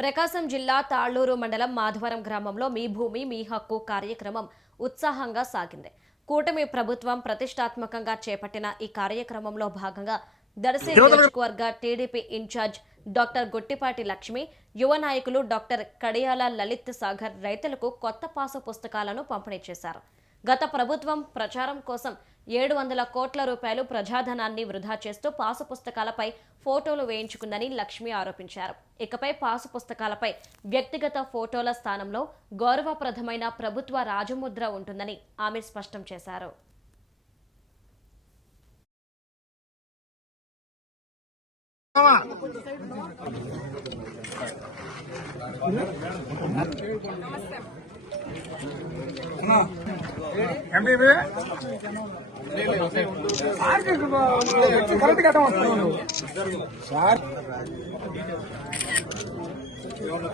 ప్రకాశం జిల్లా తాళ్లూరు మండలం మాధవరం గ్రామంలో మీ భూమి మీ హక్కు కార్యక్రమం ఉత్సాహంగా సాగింది. కూటమి ప్రభుత్వం ప్రతిష్టాత్మకంగా చేపట్టిన ఈ కార్యక్రమంలో భాగంగా దర్శి నియోజకవర్గ TDP incharge doctor Guttipati Lakshmi, యువ నాయకులు డాక్టర్ కడియాల లలిత్ సాగర్ రైతులకు కొత్త పాసు పుస్తకాలను పంపిణీ చేశారు. గత ప్రభుత్వం ప్రచారం కోసం 700 కోట్ల రూపాయలు ప్రజాధనాన్ని వృధా చేస్తూ పాసు పుస్తకాలపై ఫోటోలు వేయించుకుందని లక్ష్మి ఆరోపించారు. ఇకపై పాసు పుస్తకాలపై వ్యక్తిగత ఫోటోల స్థానంలో గౌరవప్రదమైన ప్రభుత్వ రాజముద్ర ఉంటుందని ఆమె స్పష్టం చేశారు.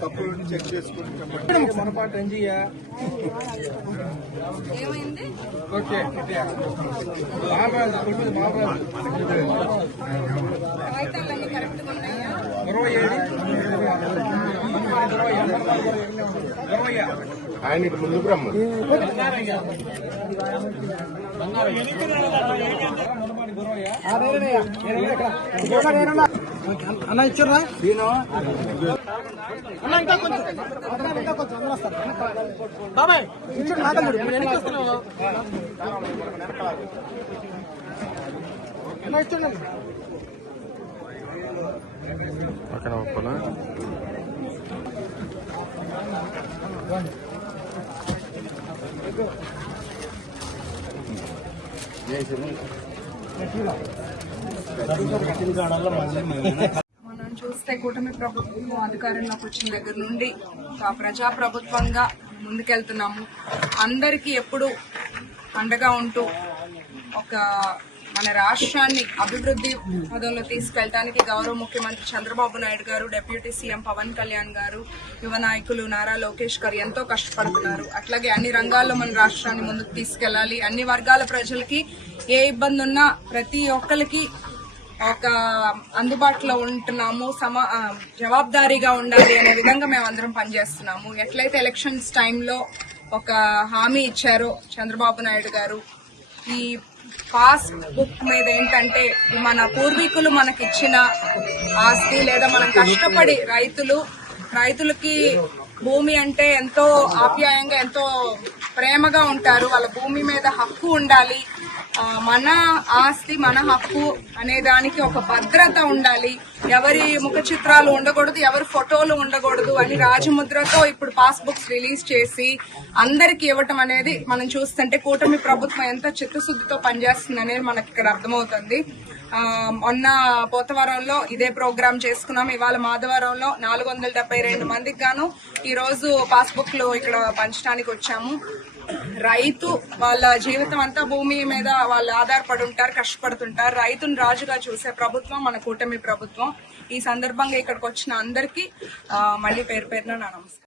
తప్పులు చెక్ చేసుకుని మనపాటు ఎంజీయా ఏమైంది ఓకే ఆయన ముందు బ్రహ్మ అన్న ఇచ్చారా అన్న ఇంకా కొంచెం బాబాయ్ ఇచ్చాడు మాట్లాడు అన్న ఇచ్చాడు పక్కన ఒప్పనా మనం చూస్తే కూటమి ప్రభుత్వం అధికారంలోకి వచ్చిన దగ్గర నుండి ప్రజా ప్రభుత్వంగా ముందుకెళ్తున్నాము. అందరికీ ఎప్పుడు అండగా ఉంటూ మన రాష్ట్రాన్ని అభివృద్ధి పదంలో తీసుకెళ్ళడానికి గౌరవ ముఖ్యమంత్రి చంద్రబాబు నాయుడు గారు, డిప్యూటీ సీఎం పవన్ కళ్యాణ్ గారు, యువ నాయకులు నారా లోకేష్ గారు ఎంతో కష్టపడుతున్నారు. అట్లాగే అన్ని రంగాల్లో మన రాష్ట్రాన్ని ముందుకు తీసుకెళ్లాలి. అన్ని వర్గాల ప్రజలకి ఏ ఇబ్బంది ఉన్నా ప్రతి ఒక్కరికి అందుబాటులో ఉంటున్నాము, జవాబుదారీగా ఉండాలి అనే విధంగా మేము అందరం పనిచేస్తున్నాము. ఎట్లయితే ఎలక్షన్స్ టైంలో ఒక హామీ ఇచ్చారో చంద్రబాబు నాయుడు గారు, ఈ పాస్ బుక్ మీద ఏంటంటే మన పూర్వీకులు మనకిచ్చిన ఆస్తి లేదా మనం కష్టపడి రైతులకి భూమి అంటే ఎంతో ఆప్యాయంగా ఎంతో ప్రేమగా ఉంటారు. వాళ్ళ భూమి మీద హక్కు ఉండాలి. మన ఆస్తి మన హక్కు అనే దానికి ఒక భద్రత ఉండాలి. ఎవరి ముఖ చిత్రాలు ఉండకూడదు, ఎవరి ఫోటోలు ఉండకూడదు అని రాజముద్రతో ఇప్పుడు పాస్ బుక్స్ రిలీజ్ చేసి అందరికి ఇవ్వటం అనేది మనం చూస్తుంటే కూటమి ప్రభుత్వం ఎంత చిత్తశుద్ధితో పనిచేస్తుంది అనేది మనకి ఇక్కడ అర్థమవుతుంది. మొన్న పోతవరంలో ఇదే ప్రోగ్రాం చేసుకున్నాం. ఇవాళ మాధవరంలో 472 మందికి గాను ఈ రోజు పాస్ బుక్ లో ఇక్కడ పంచడానికి వచ్చాము. రైతు వాళ్ళ జీవితం అంతా భూమి మీద వాళ్ళు ఆధారపడి ఉంటారు, కష్టపడుతుంటారు. రైతును రాజుగా చూసే ప్రభుత్వం మన కూటమి ప్రభుత్వం. ఈ సందర్భంగా ఇక్కడికి వచ్చిన అందరికీ మళ్ళీ పేరు పేరున నా నమస్కారం.